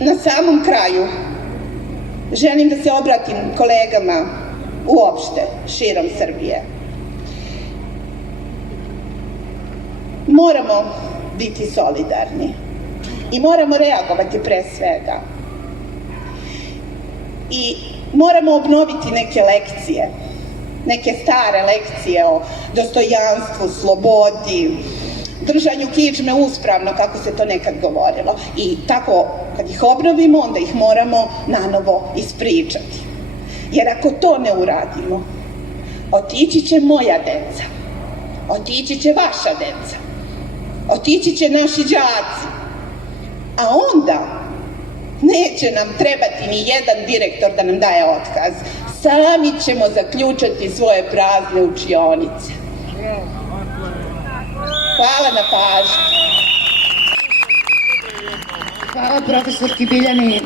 na samom kraju želim da se obratim kolegama uopšte širom Srbije. Moramo biti solidarni i moramo reagovati pre svega. I moramo obnoviti neke lekcije, neke stare lekcije o dostojanstvu, slobodi, držanju kičme uspravno, kako se to nekad govorilo. I tako, kad ih obnovimo, onda ih moramo nanovo ispričati. Jer ako to ne uradimo, otići će moja deca, otići će vaša deca, otići će naši đaci, a onda neće nam trebati ni jedan direktor da nam daje otkaz. Sami ćemo zaključati svoje prazne učionice. Hvala na pažnju. Hvala profesorki Biljani.